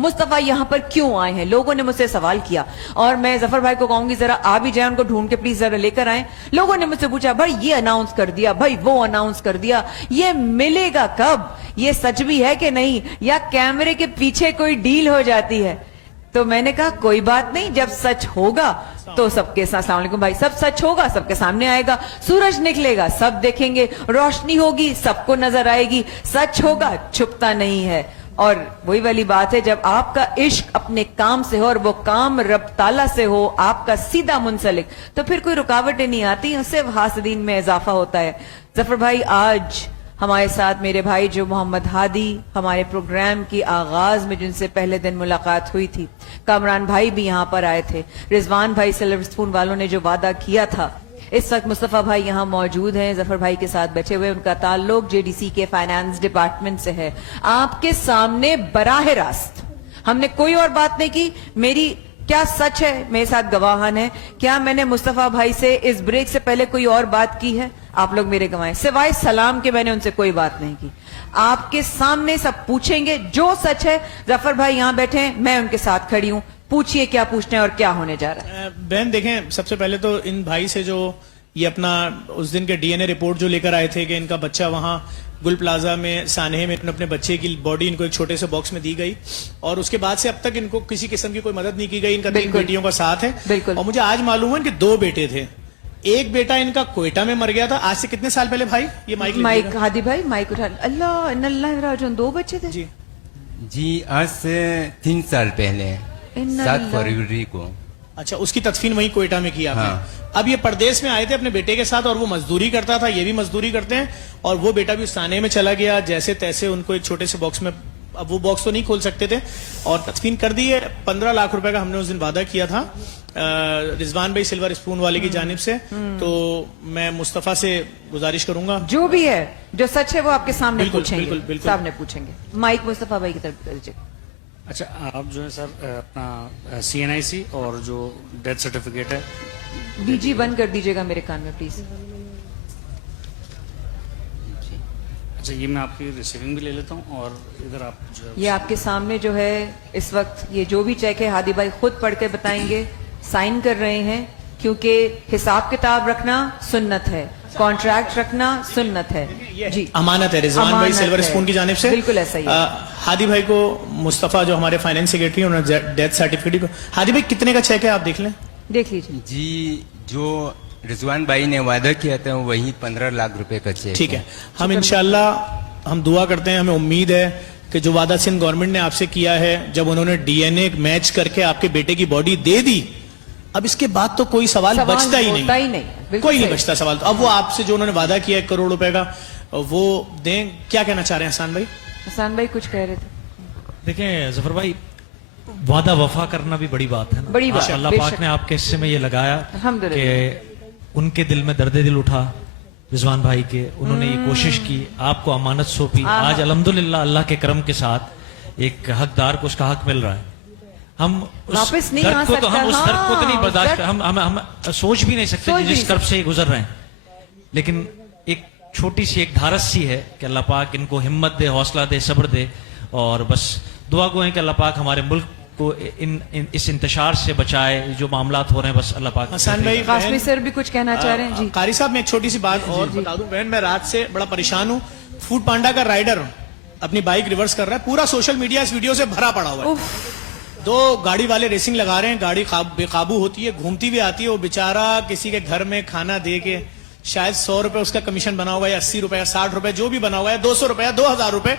मुस्तफा यहाँ पर क्यों आए हैं? लोगों ने मुझसे सवाल किया और मैं जफर भाई को कहूंगी जरा आ भी जाए, उनको ढूंढ के प्लीज जरा लेकर आए। लोगों ने मुझसे पूछा भाई ये अनाउंस कर दिया, भाई वो अनाउंस कर दिया, ये मिलेगा कब? ये सच भी है कि नहीं, या कैमरे के पीछे कोई डील हो जाती है? तो मैंने कहा कोई बात नहीं, जब सच होगा तो सबके साथ, अस्सलाम वालेकुम भाई, सब सच होगा, सबके सामने आएगा, सूरज निकलेगा, सब देखेंगे, रोशनी होगी, सबको नजर आएगी, सच होगा, छुपता नहीं है। और वही वाली बात है, जब आपका इश्क अपने काम से हो और वो काम रब ताला से हो, आपका सीधा मुंसलिक, तो फिर कोई रुकावटें नहीं आती, सिर्फ हासदीन में इजाफा होता है। जफर भाई आज हमारे साथ मेरे भाई जो मोहम्मद हादी, हमारे प्रोग्राम की आगाज में जिनसे पहले दिन मुलाकात हुई थी, कामरान भाई भी यहाँ पर आए थे, रिजवान भाई सिल्वर स्पून वालों ने जो वादा किया था, इस वक्त मुस्तफा भाई यहाँ मौजूद हैं, जफर भाई के साथ बैठे हुए, उनका ताल्लुक जेडीसी के फाइनेंस डिपार्टमेंट से है। आपके सामने बराह रास्त, हमने कोई और बात नहीं की, मेरी क्या सच है, मेरे साथ गवाहान है, क्या मैंने मुस्तफा भाई से इस ब्रेक से पहले कोई और बात की है? आप लोग मेरे गवाह, सिवाय सलाम के मैंने उनसे कोई बात नहीं की। आपके सामने सब पूछेंगे, जो सच है। जफर भाई यहाँ बैठे हैं, मैं उनके साथ खड़ी हूँ, पूछिए क्या पूछना है और क्या होने जा रहा है। बहन देखें, सबसे पहले तो इन भाई से जो ये अपना उस दिन के डीएनए रिपोर्ट जो लेकर आए थे कि इनका बच्चा वहां गुल प्लाजा में सानहे में अपने बच्चे की बॉडी इनको एक छोटे से बॉक्स में दी गई, और उसके बाद से अब तक इनको किसी किस्म की कोई मदद नहीं की गई। इनका 3 बेटियों का साथ है, और मुझे आज मालूम है कि 2 बेटे थे, एक बेटा इनका कोयटा में मर गया था आज से कितने साल पहले। भाई ये माइक हादी भाई माइक उठा। अल्लाह राजन, 2 बच्चे थे जी आज से 3 साल पहले 7 फरवरी को। अच्छा, उसकी तदफीन वहीं कोयटा में की आपने। हाँ। अब ये परदेश में आए थे अपने बेटे के साथ, और वो मजदूरी करता था, ये भी मजदूरी करते हैं, और वो बेटा भी साने में चला गया, जैसे तैसे उनको एक छोटे से बॉक्स में, अब वो बॉक्स तो नहीं खोल सकते थे, और तदफीन कर दी है। 15 लाख रुपए का हमने उस दिन वादा किया था रिजवान भाई सिल्वर स्पून वाले की जानिब से। तो मैं मुस्तफा से गुजारिश करूंगा, जो भी है, जो सच है वो आपके सामने पूछेंगे, सामने पूछेंगे। माइक मुस्तफा भाई की तरफ कर दीजिए। अच्छा, आप जो है सर अपना CNIC और जो डेथ सर्टिफिकेट है, डीजी बंद कर दीजिएगा मेरे कान में प्लीज। अच्छा, ये मैं आपकी रिसीविंग भी ले लेता हूँ, और इधर आप जो है ये आपके सामने जो है इस वक्त ये जो भी चेक है हादी भाई खुद पढ़ के बताएंगे, साइन कर रहे हैं, क्योंकि हिसाब किताब रखना सुन्नत है, कॉन्ट्रैक्ट रखना सुन्नत है जी, अमानत है रिजवान भाई सिल्वर स्पून की जानिब से। बिल्कुल ऐसा ही है। हादी भाई को मुस्तफा जो हमारे फाइनेंस सेक्रेटरी उन्होंने डेथ सर्टिफिकेट को, हादी भाई कितने का चेक है आप देख लें, देख लीजिए जी। जो रिजवान भाई ने वादा किया था वही 15 लाख रुपए का चेक। ठीक है, हम इंशाल्लाह हम दुआ करते हैं, हमें उम्मीद है कि जो वादा सिंध गवर्नमेंट ने आपसे किया है, जब उन्होंने डीएनए मैच करके आपके बेटे की बॉडी दे दी, अब इसके बाद तो कोई सवाल बचता ही नहीं, कोई नहीं बचता सवाल। तो अब वो आपसे जो उन्होंने वादा किया 1 करोड़ रुपए का, वो दें। क्या कहना चाह रहे हैं हसन भाई? हसन भाई कुछ कह रहे थे। देखें जफर भाई, वादा वफा करना भी बड़ी बात है ना, बड़ी बात। अल्लाह पाक ने आपके हिस्से में ये लगाया कि उनके दिल में दर्द दिल उठा रिजवान भाई के, उन्होंने ये कोशिश की, आपको अमानत सौंपी, आज अल्हम्दुलिल्लाह अल्लाह के करम के साथ एक हकदार को उसका हक मिल रहा है। हम उस दर्द को तो नहीं बर्दाश्त, हम सोच भी नहीं सकते जिस कर्ब से गुजर रहे हैं, लेकिन एक छोटी सी एक धारस सी है कि अल्लाह पाक इनको हिम्मत दे, हौसला दे, सब्र दे, और बस दुआ गो है कि अल्लाह पाक हमारे मुल्क को इस इंतशार से बचाए, जो मामलात हो रहे हैं, बस अल्लाह पाक। हसन भाई, कासमी सर भी कुछ कहना चाह रहे हैं जी। कारी साहब, मैं एक छोटी सी बात और बता दूं बहन, मैं रात से बड़ा परेशान हूँ। फूड पांडा का राइडर अपनी बाइक रिवर्स कर रहा है, पूरा सोशल मीडिया इस वीडियो से भरा पड़ा हुआ है। 2 गाड़ी वाले रेसिंग लगा रहे हैं, गाड़ी बेकाबू होती है, घूमती भी आती है, वो बेचारा किसी के घर में खाना दे के शायद 100 रुपए उसका कमीशन बना हुआ है, 80 रुपए, 60 रुपए, जो भी बना हुआ है, 200 रुपए, 2000 रुपए,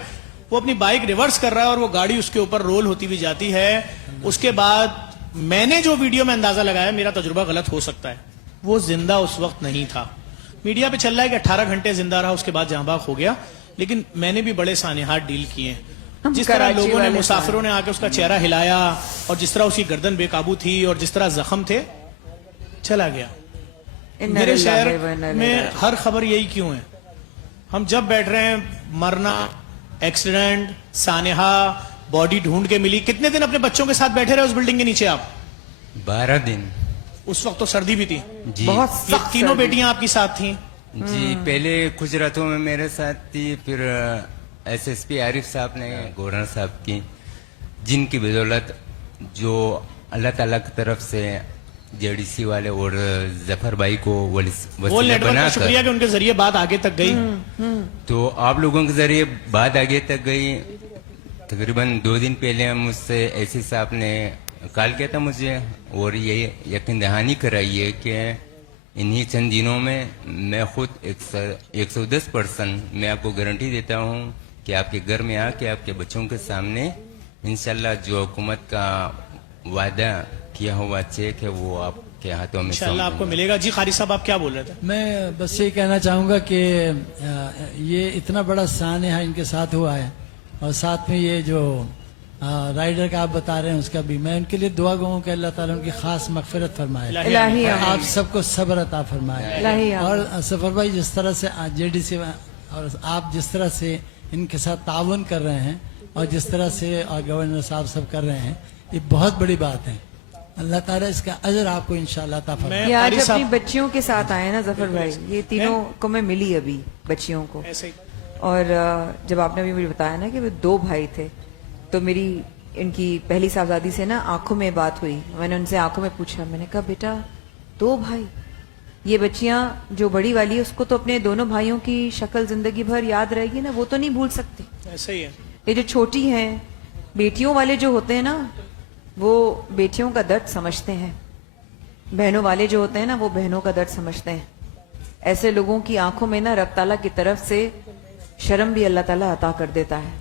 वो अपनी बाइक रिवर्स कर रहा है और वो गाड़ी उसके ऊपर रोल होती हुई जाती है। उसके बाद मैंने जो वीडियो में अंदाजा लगाया, मेरा तजुर्बा गलत हो सकता है, वो जिंदा उस वक्त नहीं था। मीडिया पे चल रहा है कि 18 घंटे जिंदा रहा, उसके बाद जहां बाग हो गया, लेकिन मैंने भी बड़े सानेहात डील किए। जिस तरह लोगों ने, मुसाफिरों ने आके उसका चेहरा हिलाया, और जिस तरह उसकी गर्दन बेकाबू थी, और जिस तरह जख्म थे, चला गया। मेरे शहर में हर खबर यही क्यों है? हम जब बैठ रहे हैं, मरना, एक्सीडेंट, सानेहा, बॉडी ढूंढ के मिली। कितने दिन अपने बच्चों के साथ बैठे रहे उस बिल्डिंग के नीचे आप? 12 दिन। उस वक्त तो सर्दी भी थी जी। बहुत ये तीनों बेटियां आपकी साथ थी जी। पहले कुछ रातों में मेरे साथ थी, फिर SSP आरिफ साहब ने, गवर्नर साहब की, جن کی بدولت جو اللہ تعالیٰ کی طرف سے JDC والے اور ظفر بھائی کو وہ وسیلہ نیٹ ورک بنا کا کر شکریہ کہ ان کے ذریعے بات آگے تک گئی. تو آپ لوگوں کے ذریعے بات آگے تک گئی. تقریباً 2 دن پہلے مجھ سے ایسی صاحب نے کال کیا تھا مجھے اور یہ یقین دہانی کرائی ہے کہ انہی چند دنوں میں میں خود 110% میں آپ کو گارنٹی دیتا ہوں کہ آپ کے گھر میں آ کے آپ کے بچوں کے سامنے انشاءاللہ جو حکومت کا وعدہ کیا ہوا چیک ہے وہ آپ کے ہاتھوں میں انشاءاللہ آپ کو ملے گا. جی قاری صاحب آپ کیا بول رہے تھے؟ میں بس یہ کہنا چاہوں گا کہ یہ اتنا بڑا سانحہ ان کے ساتھ ہوا ہے اور ساتھ میں یہ جو رائڈر کا آپ بتا رہے ہیں اس کا بھی میں ان کے لیے دعا گو ہوں کہ اللہ تعالیٰ ان کی خاص مغفرت فرمائے الہی اور آپ سب کو صبر عطا فرمائے. الہی اور ظفر بھائی جس طرح سے JDC اور آپ جس طرح سے ان کے ساتھ تعاون کر رہے ہیں اور جس طرح سے اور گورنر صاحب سب کر رہے ہیں یہ بہت بڑی بات ہے. اللہ تعالیٰ اس کا اجر آپ کو انشاءاللہ عطا فرمائے. یہ آج اپنی بچیوں کے ساتھ آئے نا ظفر بھائی, یہ تینوں کو میں ملی ابھی بچیوں کو, ایسے ہی اور جب آپ نے ابھی مجھے بتایا نا کہ وہ 2 بھائی تھے تو میری ان کی پہلی صاحبزادی سے نا آنکھوں میں بات ہوئی. میں نے ان سے آنکھوں میں پوچھا, میں نے کہا بیٹا 2 بھائی, یہ بچیاں جو بڑی والی ہے اس کو تو اپنے دونوں بھائیوں کی شکل زندگی بھر یاد رہے گی نا, وہ تو نہیں بھول سکتی. ایسے ہی ہے. یہ جو چھوٹی ہیں بیٹیوں والے جو ہوتے ہیں نا وہ بیٹیوں کا درد سمجھتے ہیں, بہنوں والے جو ہوتے ہیں نا وہ بہنوں کا درد سمجھتے ہیں. ایسے لوگوں کی آنکھوں میں نا رب تعالیٰ کی طرف سے شرم بھی اللہ تعالیٰ عطا کر دیتا ہے.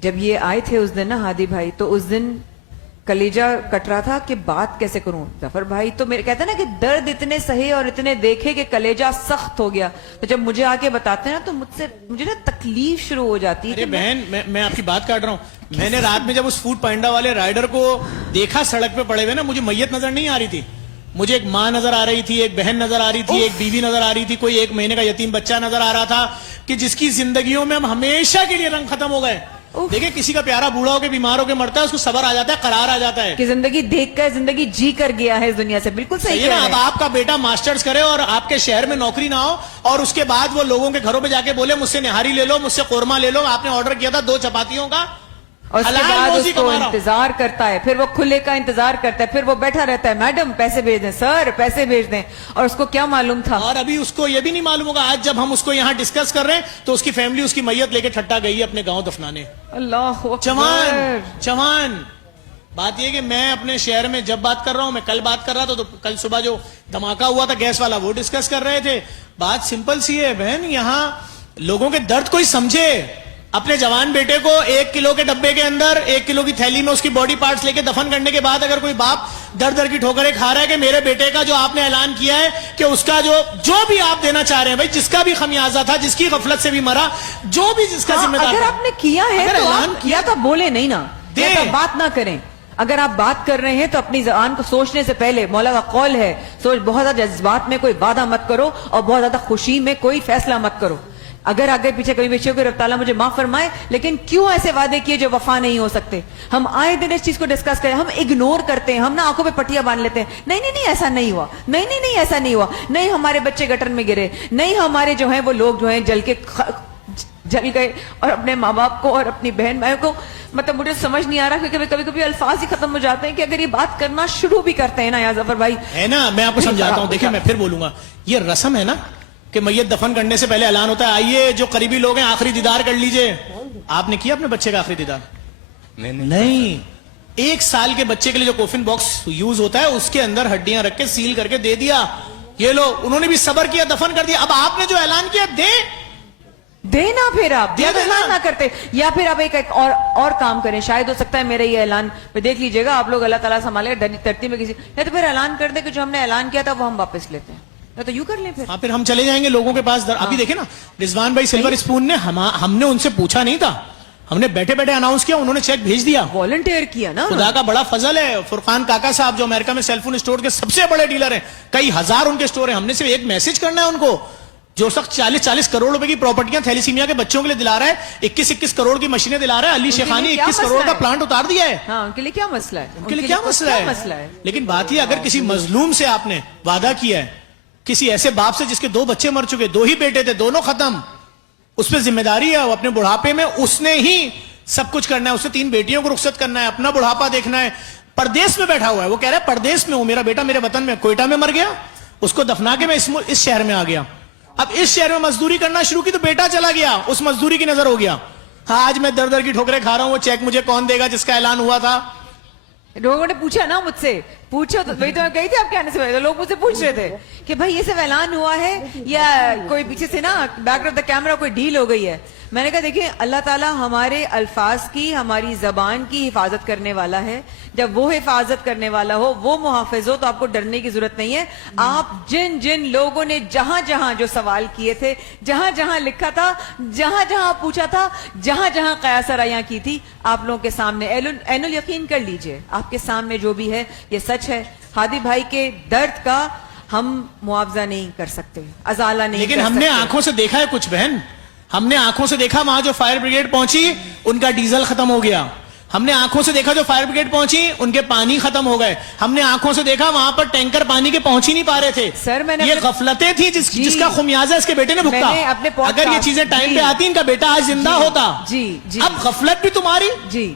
جب یہ آئے تھے اس دن نا ہادی بھائی, تو اس دن کلیجہ کٹ رہا تھا کہ بات کیسے کروں. ظفر بھائی تو میرے کہتے ہیں نا کہ درد اتنے سہے اور اتنے دیکھے کہ کلیجہ سخت ہو گیا, تو جب مجھے آ کے بتاتے ہیں نا تو مجھے نا تکلیف شروع ہو جاتی ہے. ارے بہن میں آپ کی بات کاٹ رہا ہوں. میں نے رات میں جب اس فوڈ پانڈا والے رائڈر کو دیکھا سڑک پہ پڑے ہوئے نا, مجھے میت نظر نہیں آ رہی تھی. مجھے ایک ماں نظر آ رہی تھی, ایک بہن نظر آ رہی تھی, ایک بیوی نظر آ رہی تھی, کوئی 1 مہینے کا یتیم بچہ نظر آ رہا تھا کہ جس کی زندگیوں میں ہم ہمیشہ کے لیے رنگ ختم ہو گئے. دیکھیں کسی کا پیارا بوڑھا ہو کے بیمار ہو کے مرتا ہے, اس کو صبر آ جاتا ہے, قرار آ جاتا ہے کہ زندگی دیکھ کر زندگی جی کر گیا ہے اس دنیا سے. بالکل صحیح ہے نا. اب آپ کا بیٹا ماسٹرز کرے اور آپ کے شہر میں نوکری نہ ہو اور اس کے بعد وہ لوگوں کے گھروں پہ جا کے بولے مجھ سے نہاری لے لو, مجھ سے قورمہ لے لو, آپ نے آرڈر کیا تھا 2 چپاتیوں کا, اور اس کے بعد اس کو انتظار کرتا ہے, پھر وہ کھلے کا انتظار کرتا ہے, پھر وہ بیٹھا رہتا ہے میڈم پیسے بھیج دیں, سر پیسے بھیج دیں, اور اس کو کیا معلوم تھا. اور ابھی اس کو یہ بھی نہیں معلوم ہوگا. آج جب ہم اس کو یہاں ڈسکس کر رہے ہیں تو اس کی فیملی اس کی میت لے کے ٹھٹا گئی ہے اپنے گاؤں دفنانے. اللہ جوان بات یہ کہ میں اپنے شہر میں جب بات کر رہا ہوں, میں کل بات کر رہا تھا تو کل صبح جو دھماکہ ہوا تھا گیس والا وہ ڈسکس کر رہے تھے. بات سمپل سی ہے بہن, یہاں لوگوں کے درد کوئی سمجھے. اپنے جوان بیٹے کو 1 کلو کے ڈبے کے اندر 1 کلو کی تھیلی میں اس کی باڈی پارٹس لے کے دفن کرنے کے بعد اگر کوئی باپ در در کی ٹھوکریں کھا رہا ہے کہ میرے بیٹے کا جو آپ نے اعلان کیا ہے کہ اس کا جو بھی آپ دینا چاہ رہے ہیں بھائی, جس کا بھی خمیازہ تھا, جس کی غفلت سے بھی مرا, جو بھی جس کا ذمہ دار اگر آپ نے کیا ہے تو اعلان آپ کیا تو بولے نہیں نا, بات نہ کریں. اگر آپ بات کر رہے ہیں تو اپنی زبان کو سوچنے سے پہلے, مولا کا قول ہے, بہت زیادہ جذبات میں کوئی وعدہ مت کرو اور بہت زیادہ خوشی میں کوئی فیصلہ مت کرو. اگر آگے پیچھے کبھی بچوں کو رب تعالیٰ مجھے معاف فرمائے, لیکن کیوں ایسے وعدے کیے جو وفا نہیں ہو سکتے. ہم آئے دن اس چیز کو ڈسکس کریں, ہم اگنور کرتے ہیں, ہم نا آنکھوں پہ پٹیاں باندھ لیتے ہیں, نہیں ایسا نہیں ہوا, نہیں ایسا نہیں ہوا, نہیں ہمارے بچے گٹر میں گرے, نہیں ہمارے جو ہیں وہ لوگ جو ہیں جل گئے, اور اپنے ماں باپ کو اور اپنی بہن بھائیوں کو, مطلب مجھے سمجھ نہیں آ رہا کیونکہ کبھی الفاظ ہی ختم ہو جاتے ہیں کہ اگر یہ بات کرنا شروع بھی کرتے ہیں نا یا ظفر بھائی ہے نا. میں آپ کو سمجھاتا ہوں, دیکھیں میں پھر بولوں گا, یہ رسم ہے نا کہ میت دفن کرنے سے پہلے اعلان ہوتا ہے آئیے جو قریبی لوگ ہیں آخری دیدار کر لیجئے. آپ نے کیا اپنے بچے کا آخری دیدار؟ نہیں. 1 سال کے بچے کے لیے جو کوفن باکس یوز ہوتا ہے اس کے اندر ہڈیاں رکھ کے سیل کر کے دے دیا. یہ لو, انہوں نے بھی صبر کیا, دفن کر دیا. اب آپ نے جو اعلان کیا دینا, پھر آپ نہ کرتے, یا پھر آپ ایک اور کام کریں. شاید ہو سکتا ہے میرا یہ اعلان پہ دیکھ لیجئے گا آپ لوگ, اللہ تعالیٰ سنبھالے ترتیب میں کسی, یا تو پھر اعلان کر دیں کہ جو ہم نے اعلان کیا تھا وہ ہم واپس لیتے ہیں, تو یوں کر لیں پھر. ہاں, پھر ہم چلے جائیں گے لوگوں کے پاس. ابھی دیکھیں نا رضوان بھائی سلور اسپون نے ہم نے ان سے پوچھا نہیں تھا, ہم نے بیٹھے بیٹھے اناؤنس کیا, انہوں نے چیک بھیج دیا, والنٹیئر کیا نا. خدا کا بڑا فضل ہے. فرقان کاکا صاحب جو امریکہ میں سیل فون اسٹور کے سب سے بڑے ڈیلر ہیں, کئی ہزار ان کے اسٹور ہیں, ہم نے صرف ایک میسج کرنا ہے ان کو. جو سخت 40 کروڑ روپے کی پراپرٹیاں تھیلیسیمیا کے بچوں کے لیے دلا رہا ہے, 21 کروڑ کی مشینیں دلا رہا ہے, علی شیخانی 21 کروڑ کا پلانٹ اتار دیا ہے. ہاں, ان کے لیے کیا مسئلہ ہے, ان کے لیے کیا مسئلہ ہے. لیکن بات یہ, اگر کسی مظلوم سے آپ نے وعدہ کیا ہے, کسی ایسے باپ سے جس کے 2 بچے مر چکے, 2 ہی بیٹے تھے, دونوں ختم, اس پہ ذمہ داری ہے. وہ اپنے بڑھاپے میں اس نے ہی सब कुछ करना है, उससे 3 बेटियों को रुखसत करना है, अपना बुढ़ापा देखना है, परदेश में बैठा हुआ है। वो कह रहा है परदेश में हूं, मेरा बेटा मेरे वतन में कोयटा में मर गया, उसको दफना के मैं इस शहर में आ गया। अब इस शहर में मजदूरी करना शुरू की तो बेटा चला गया, उस मजदूरी की नजर हो गया। हाँ, आज मैं दर दर की ठोकरें खा रहा हूं, वो चेक मुझे कौन देगा जिसका ऐलान हुआ था। लोगों ने पूछा ना मुझसे, पूछो तो वही तो मैं कही थी आप कहने से पहले, तो लोग मुझसे पूछ रहे थे कि भाई ये सब ऐलान हुआ है या कोई पीछे से ना बैक ऑफ द कैमरा कोई डील हो गई है। मैंने कहा देखिए अल्लाह ताला हमारे अल्फाज की, हमारी जबान की हिफाजत करने वाला है। जब वो हिफाजत करने वाला हो, वो मुहाफिज हो, तो आपको डरने की जरूरत नहीं है। आप जिन जिन लोगों ने जहां जहां जो सवाल किए थे, जहां जहां लिखा था, जहां जहां पूछा था, जहां जहां कयासराइयां की थी, आप लोगों के सामने ऐनुल यकीन कर लीजिए, आपके सामने जो भी है ये सच है। हादी भाई के दर्द का हम मुआवजा नहीं कर सकते, अजाला नहीं लेकिन कर हमने सकते। आंखों से देखा है कुछ बहन, हमने आंखों से देखा वहां जो फायर ब्रिगेड पहुंची उनका डीजल खत्म हो गया। हमने आंखों से देखा जो फायर ब्रिगेड पहुंची उनके पानी खत्म हो गए। हमने आंखों से देखा वहां पर टैंकर पानी के पहुंच ही नहीं पा रहे थे। सर, मैंने ये अपने- गफलतें थी जिसका खुमियाजा इसके बेटे ने मैंने भुगता। अपने podcast- अगर ये चीजें टाइम जी। पे आती इनका बेटा आज जिंदा जी, होता। जी, जी। अब गफलत भी तुम्हारी, जी,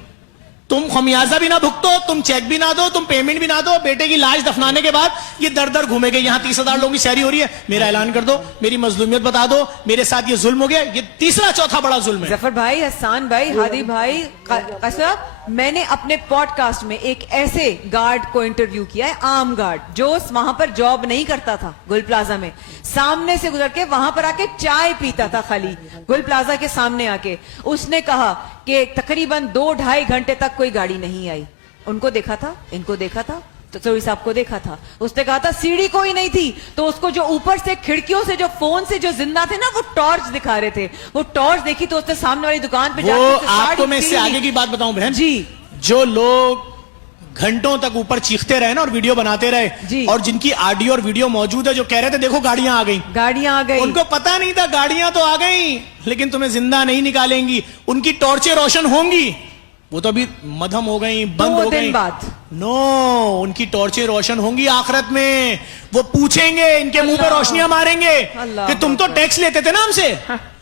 तुम खमियाजा भी ना भुगतो, तुम चेक भी ना दो, तुम पेमेंट भी ना दो, बेटे की लाश दफनाने के बाद ये दर दर घूमेंगे। यहाँ 30,000 लोगों की सैरी हो रही है, मेरा ऐलान कर दो, मेरी मजलूमियत बता दो, मेरे साथ ये जुल्म हो गया। ये तीसरा चौथा बड़ा जुल्म है। जफर भाई, हसान भाई, हादी भाई, कसब, मैंने अपने पॉडकास्ट में एक ऐसे गार्ड को इंटरव्यू किया है, आम गार्ड, जो वहां पर जॉब नहीं करता था, गुल प्लाजा में, सामने से गुजर के वहां पर आके चाय पीता था खाली, गुल प्लाजा के सामने आके। उसने कहा कि तकरीबन 2-2.5 घंटे तक कोई गाड़ी नहीं आई। उनको देखा था, इनको देखा था, तो चौधरी साहब को देखा था। उसने कहा था सीढ़ी कोई नहीं थी, तो उसको जो ऊपर से खिड़कियों से जो फोन से जो जिंदा थे ना, वो टॉर्च दिखा रहे थे। वो टॉर्च देखी तो उसने सामने वाली दुकान पे वो जाके उससे आपको साड़ी मैं इससे छीन ली। आगे की बात बताऊं बहन जी, जो लोग घंटों तक ऊपर चीखते रहे ना और वीडियो बनाते रहे, जी। और जिनकी ऑडियो और वीडियो मौजूद है, जो कह रहे थे देखो गाड़ियां आ गई, गाड़ियां आ गई, उनको पता नहीं था गाड़ियां तो आ गई लेकिन तुम्हें जिंदा नहीं निकालेंगी। उनकी टॉर्चें रोशन होंगी, वो तो अभी मधम हो गई, बंद 2 हो दिन गई। बाद। नो, उनकी टॉर्चें रोशन होंगी आखिरत में। वो पूछेंगे, इनके मुंह पे रोशनियां मारेंगे अल्लाह कि तुम तो टैक्स लेते थे ना हमसे।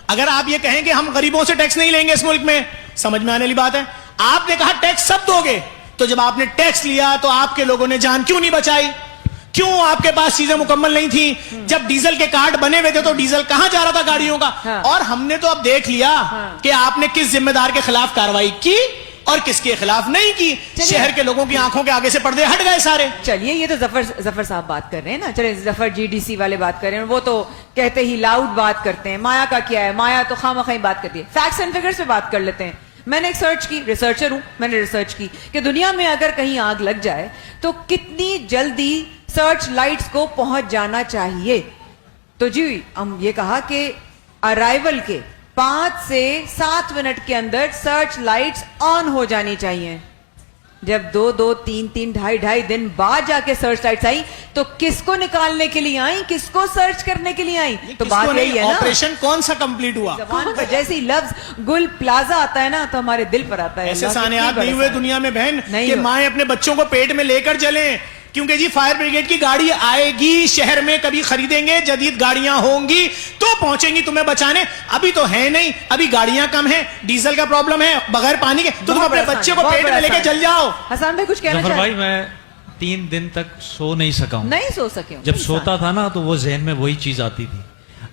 अगर आप ये कहें कि हम गरीबों से टैक्स नहीं लेंगे इस मुल्क में, समझ में आने वाली बात है। आपने कहा टैक्स सब दोगे, तो जब आपने टैक्स लिया तो आपके लोगों ने जान क्यों नहीं बचाई? क्यों आपके पास चीजें मुकम्मल नहीं थी? जब डीजल के कार्ड बने हुए थे तो डीजल कहां जा रहा था गाड़ियों का? हाँ। और हमने तो अब देख लिया कि आपने किस जिम्मेदार के खिलाफ कार्रवाई की और किसके खिलाफ नहीं की। शहर के लोगों की आंखों के आगे से पर्दे हट गए सारे। चलिए, ये तो जफर साहब बात कर रहे हैं ना, चले जफर जीडीसी वाले बात कर रहे हैं, वो तो कहते ही लाउड बात करते हैं। माया का क्या है, माया तो खामखाई बात करती है। फैक्ट्स एंड फिगर्स पे बात कर लेते हैं। मैंने एक सर्च की, रिसर्चर हूं, मैंने रिसर्च की कि दुनिया में अगर कहीं आग लग जाए तो कितनी जल्दी सर्च लाइट्स को पहुंच जाना चाहिए। तो जी हम ये कहा कि अराइवल के 5 से 7 मिनट के अंदर सर्च लाइट्स ऑन हो जानी चाहिए। जब 2-2, 3-3, 2.5 दिन बाद जाके सर्च लाइट्स आई तो किसको निकालने के लिए आई, किसको सर्च करने के लिए आई? तो बात यही है ना, ऑपरेशन कौन सा कंप्लीट हुआ? जबान पर जैसे ही लफ्ज गुल प्लाजा आता है ना तो हमारे दिल पर आता है। ऐसे अल्लाह सानेयात कितनी नहीं हुए बरसात। दुनिया में बहन नहीं कि हुए। माएं अपने बच्चों को पेट में लेकर चलें, क्योंकि जी फायर ब्रिगेड की गाड़ी आएगी, शहर में कभी खरीदेंगे, जदीद गाड़ियां होंगी तो पहुंचेंगी तुम्हें बचाने। अभी तो है नहीं, अभी गाड़ियां कम है, डीजल का प्रॉब्लम है, बगैर पानी के, तो तुम बहुत अपने बड़ा बच्चे आसान, को बहुत पेट में बड़ा लेके आसान। जल जाओ। हसन भाई कुछ कहना जफर भाई, चाहें? मैं 3 दिन तक सो नहीं सका हूं। नहीं सो सके हूं, जब इंसान। सोता था ना तो वो जहन में वही चीज आती थी।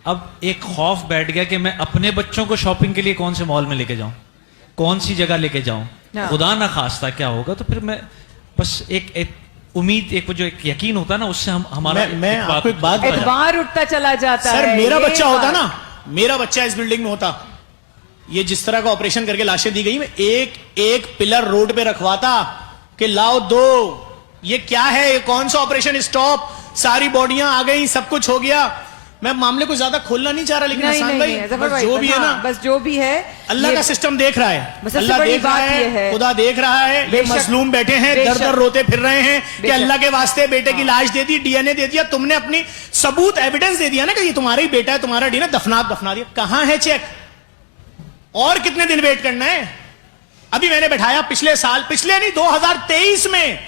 अब एक खौफ बैठ गया कि मैं अपने बच्चों को शॉपिंग के लिए कौन से मॉल में लेके जाऊं, कौन सी जगह लेके जाऊं, हाँ। खुदा ना खास्ता क्या होगा। तो फिर मैं बस एक उम्मीद, एक वो जो एक यकीन होता है ना, उससे हम हमारा मैं आपको एक बात बताऊं। एतबार उठता चला जाता है। सर मेरा ये बच्चा होता बात। ना, मेरा बच्चा इस बिल्डिंग में होता, ये जिस तरह का ऑपरेशन करके लाशें दी गई, मैं एक पिलर रोड पे रखवाता कि लाओ दो, ये क्या है, ये कौन सा ऑपरेशन स्टॉप, सारी बॉडियां आ गई, सब कुछ हो गया। मैं मामले को ज्यादा खोलना नहीं चाह रहा, लेकिन नहीं, हसन नहीं, भाई, नहीं, जफर बस भाई, जो भी है हाँ, ना, बस जो भी है अल्लाह ये- का सिस्टम देख रहा है, बस सबसे अल्लाह बड़ी देख रहा बात ये है। खुदा देख रहा है। ये बेशक, मजलूम बैठे हैं, दर बेशक। दर रोते फिर रहे हैं कि बेशक। अल्लाह के वास्ते बेटे की लाश दे दी, डीएनए दे दिया, तुमने अपनी सबूत एविडेंस दे दिया ना कि ये तुम्हारा ही बेटा है, तुम्हारा डीएनए दफना दिया। कहां है चेक? और कितने दिन वेट करना है? अभी मैंने बैठाया पिछले साल, पिछले नहीं 2023 में,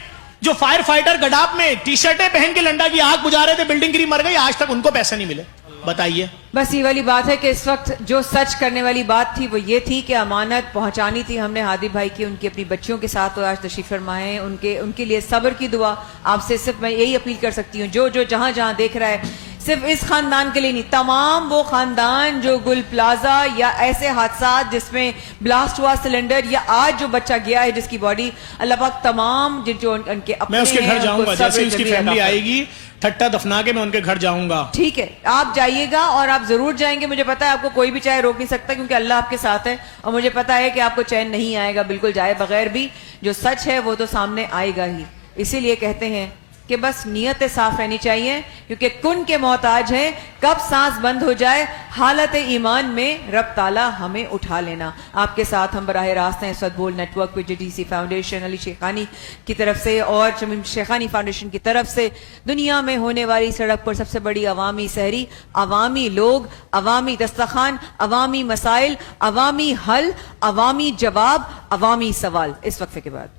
जो फायर फाइटर गडाप में टी शर्टें पहन के लंडा की आग बुझा रहे थे, बिल्डिंग गिरी मर गई, आज तक उनको पैसे नहीं मिले। बताइए। बस ये वाली बात है कि इस वक्त जो सच करने वाली बात थी वो ये थी कि अमानत पहुंचानी थी हमने हादी भाई की, उनकी अपनी बच्चियों के साथ, और आज तशरीफ फरमा है, उनके लिए सब्र की दुआ। आपसे सिर्फ मैं यही अपील कर सकती हूँ, जो जहां जहां देख रहा है, सिर्फ इस खानदान के लिए नहीं, तमाम वो खानदान जो गुल प्लाजा या ऐसे हादसा जिसमें ब्लास्ट हुआ सिलेंडर, या आज जो बच्चा गया है जिसकी बॉडी, अल्लाह पाक तमाम जो उनके अपने मैं उसके घर हैं, जाऊंगा, उनको जैसे सब्र उसकी जमील फैमिली अता फरमाए। आएगी ठट्टा दफना के मैं उनके घर जाऊंगा। ठीक है, आप जाइएगा और आप जरूर जाएंगे। मुझे पता है आपको कोई भी चाहे रोक नहीं सकता, क्योंकि अल्लाह आपके साथ है, और मुझे पता है कि आपको चैन नहीं आएगा बिल्कुल जाए बगैर भी। जो सच है वो तो सामने आएगा ही। इसीलिए कहते हैं कि बस नीयत साफ रहनी चाहिए, क्योंकि कुन के मोहताज हैं, कब सांस बंद हो जाए हालत ईमान में रब ताला हमें उठा लेना। आपके साथ हम बराह रास्त हैं सदबोल नेटवर्क पे, JTC फाउंडेशन, अली शेखानी की तरफ से और शमीम शेखानी फाउंडेशन की तरफ से दुनिया में होने वाली सड़क पर सबसे बड़ी अवामी सहरी, अवामी लोग, अवामी दस्तखान, अवामी मसाइल, अवामी हल, अवामी जवाब, अवामी सवाल। इस वक्फे के बाद